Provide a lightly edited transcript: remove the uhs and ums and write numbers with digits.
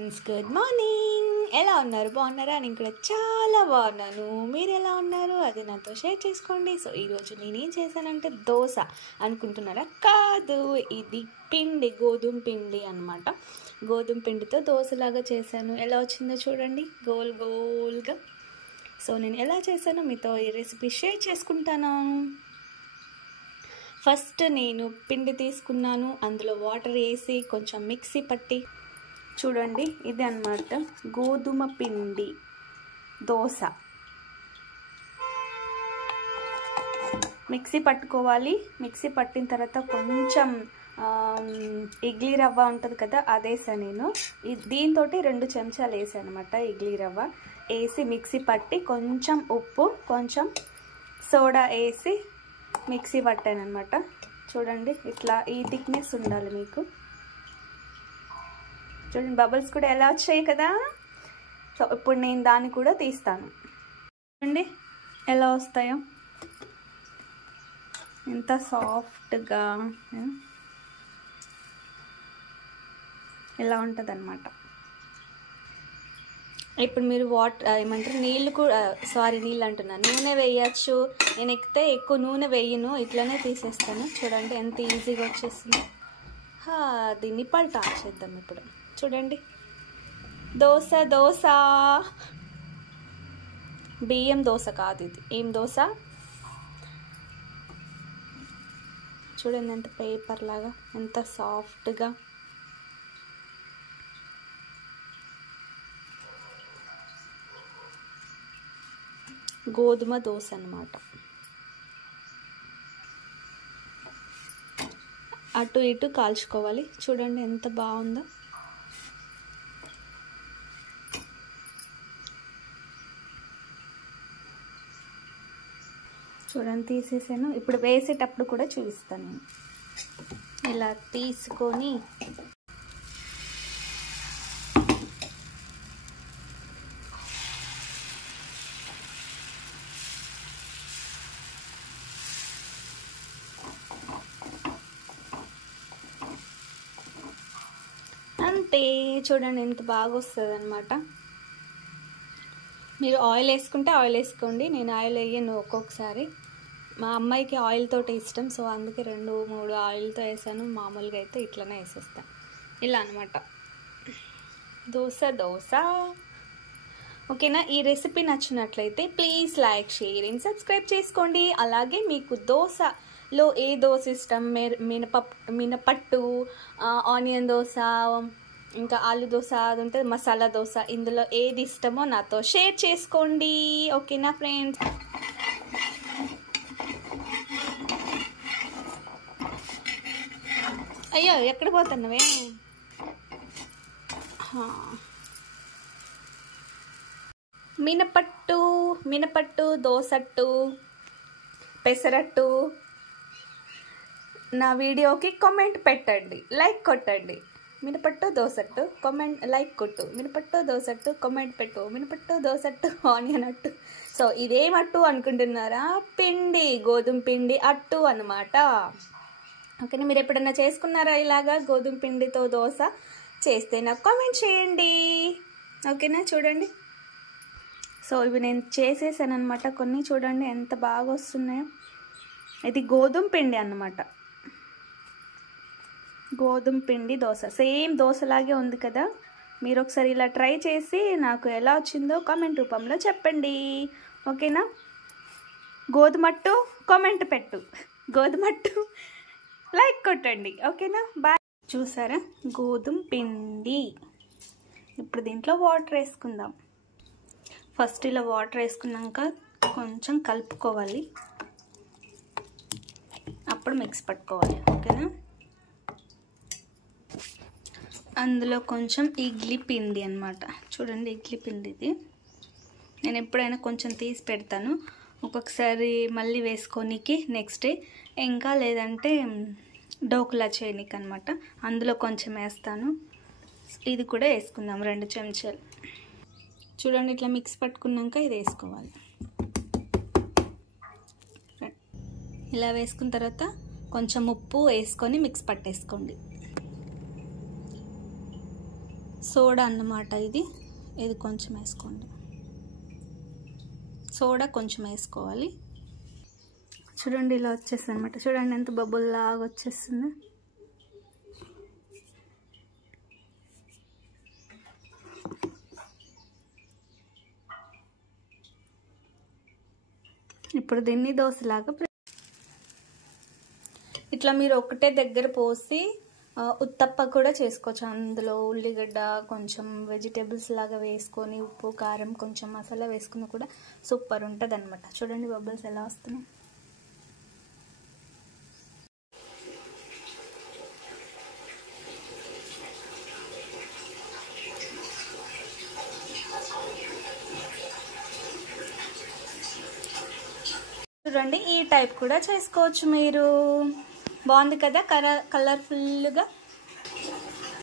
Good morning. ఎలా ఉన్నారు? బాగున్నారా? నేను కూడా చాలా బాగున్నాను. మీరు ఎలా ఉన్నారు? అది నాతో షేర్ చేసుకోండి. సో ఈరోజు నేనేం చేశానంటే దోశ అనుకుంటున్నారా? కాదు, ఇది పిండి, గోధుమ పిండి అనమాట. గోధుమ పిండితో దోశలాగా చేశాను. ఎలా వచ్చిందో చూడండి, గోల్ గోల్గా. సో నేను ఎలా చేశానో మీతో ఈ రెసిపీ షేర్ చేసుకుంటాను. ఫస్ట్ నేను పిండి తీసుకున్నాను, అందులో వాటర్ వేసి కొంచెం మిక్సీ పట్టి, చూడండి ఇది అన్నమాట గోధుమ పిండి దోశ. మిక్సీ పట్టుకోవాలి. మిక్సీ పట్టిన తర్వాత కొంచెం ఇడ్లీ రవ్వ ఉంటుంది కదా, అదేసాను నేను. దీంతో 2 చెంచాలు వేసాను అనమాట ఇడ్లీ రవ్వ. వేసి మిక్సీ పట్టి కొంచెం ఉప్పు, కొంచెం సోడా వేసి మిక్సీ పట్టాను అనమాట. చూడండి ఇట్లా ఈ థిక్నెస్ ఉండాలి మీకు. చూడండి బబుల్స్ కూడా ఎలా వచ్చాయి కదా. సో ఇప్పుడు నేను దాన్ని కూడా తీస్తాను. చూడండి ఎలా వస్తాయో, ఎంత సాఫ్ట్గా ఎలా ఉంటుంది అన్నమాట. ఇప్పుడు మీరు ఏమంటారు నీళ్ళు కూడా, నీళ్ళు అంటున్నాను, నూనె వేయచ్చు. నేను ఎక్కువ నూనె వేయను, ఇట్లనే తీసేస్తాను. చూడండి ఎంత ఈజీగా వచ్చేస్తుంది. దీన్ని పల్టా చేద్దాం ఇప్పుడు. చూడండి దోశ, దోశ బియ్యం దోశ కాదు ఇది. ఏం దోశ చూడండి, ఎంత పేపర్ లాగా, ఎంత సాఫ్ట్గా. గోధుమ దోశ అన్నమాట. అటు ఇటు కాల్చుకోవాలి. చూడండి ఎంత బాగుందో. చూడండి తీసేసాను. ఇప్పుడు వేసేటప్పుడు కూడా చూపిస్తాను నేను. ఇలా తీసుకొని అంతే. చూడండి ఎంత బాగా వస్తుంది అనమాట. మీరు ఆయిల్ వేసుకుంటే ఆయిల్ వేసుకోండి. నేను ఆయిల్ వేయను ఒక్కొక్కసారి. మా అమ్మాయికి ఆయిల్ తోటి ఇష్టం, సో అందుకే 2-3 ఆయిల్తో వేసాను. మామూలుగా అయితే ఇట్లనే వేసేస్తాను. ఇలా అనమాట దోశ, దోశ. ఓకేనా? ఈ రెసిపీ నచ్చినట్లయితే please like, share and subscribe చేసుకోండి. అలాగే మీకు దోశలో ఏ దోశ ఇష్టం, మినపట్టు, ఆనియన్ దోశ, ఇంకా ఆలు దోశ, అది ఉంటుంది మసాలా దోశ, ఇందులో ఏది ఇష్టమో నాతో షేర్ చేసుకోండి. ఓకేనా ఫ్రెండ్స్? అయ్యో ఎక్కడ పోతున్నావే? మినపట్టు, దోసట్టు, పెసరట్టు నా వీడియోకి కామెంట్ పెట్టండి, లైక్ కొట్టండి. మినపట్టు దోసట్టు కామెంట్, లైక్ కొట్టు. మినపట్టు దోసట్టు కామెంట్ పెట్టు. మినపట్టు దోసట్టు ఆనియన్ అట్టు. సో ఇదేమట్టు అనుకుంటున్నారా? పిండి, గోధుమ పిండి అట్టు అన్నమాట. ఓకేనా? మీరు ఎప్పుడన్నా చేసుకున్నారా ఇలాగా గోధుమ పిండితో దోశ? చేస్తే నాకు కామెంట్ చేయండి. ఓకేనా? చూడండి. సో ఇవి నేను చేసేసాను అనమాట కొన్ని. చూడండి ఎంత బాగా వస్తున్నాయో. ఇది గోధుమ పిండి అన్నమాట. గోధుమ పిండి దోశ సేమ్ దోశలాగే ఉంది కదా. మీరు ఒకసారి ఇలా ట్రై చేసి నాకు ఎలా వచ్చిందో కామెంట్ రూపంలో చెప్పండి. ఓకేనా? గోధుమట్టు కామెంట్ పెట్టు, గోధుమట్టు లైక్ కొట్టండి. ఓకేనా? బాయ్. చూసారా గోధుమ పిండి. ఇప్పుడు దీంట్లో వాటర్ వేసుకుందాం. ఫస్ట్ ఇలా వాటర్ వేసుకున్నాక కొంచెం కలుపుకోవాలి, అప్పుడు మిక్స్ పట్టుకోవాలి. ఓకేనా? అందులో కొంచెం ఇడ్లీ పిండి అన్నమాట. చూడండి ఇడ్లీ పిండి ఇది. నేను ఎప్పుడైనా కొంచెం తీసి పెడతాను, ఒక్కొక్కసారి మళ్ళీ వేసుకోనికి నెక్స్ట్ డే, ఇంకా లేదంటే డోకులా చేయనికి అనమాట. అందులో కొంచెం వేస్తాను. ఇది కూడా వేసుకుందాం 2 చెంచాలు. చూడండి ఇట్లా మిక్స్ పట్టుకున్నాక ఇది వేసుకోవాలి. ఇలా వేసుకున్న తర్వాత కొంచెం ఉప్పు వేసుకొని మిక్స్ పట్టేసుకోండి. సోడా అన్నమాట. ఇది కొంచెం వేసుకోండి. సోడా కొంచెం వేసుకోవాలి. చూడండి ఇలా వచ్చేస్తుంది అనమాట. చూడండి ఎంత బబుల్ లాగా వచ్చేస్తుంది. ఇప్పుడు దీన్ని దోశలాగా ఇట్లా మీరు ఒకటే దగ్గర పోసి ఉత్తప్ప కూడా చేసుకోవచ్చు. అందులో ఉల్లిగడ్డ కొంచెం వెజిటేబుల్స్ లాగా వేసుకొని ఉప్పు కారం కొంచెం మసాలా వేసుకుని కూడా సూపర్ ఉంటుంది అనమాట. చూడండి బబుల్స్ ఎలా వస్తున్నాయి. చూడండి ఈ టైప్ కూడా చేసుకోవచ్చు మీరు. బాగుంది కదా, కలర్ఫుల్గా.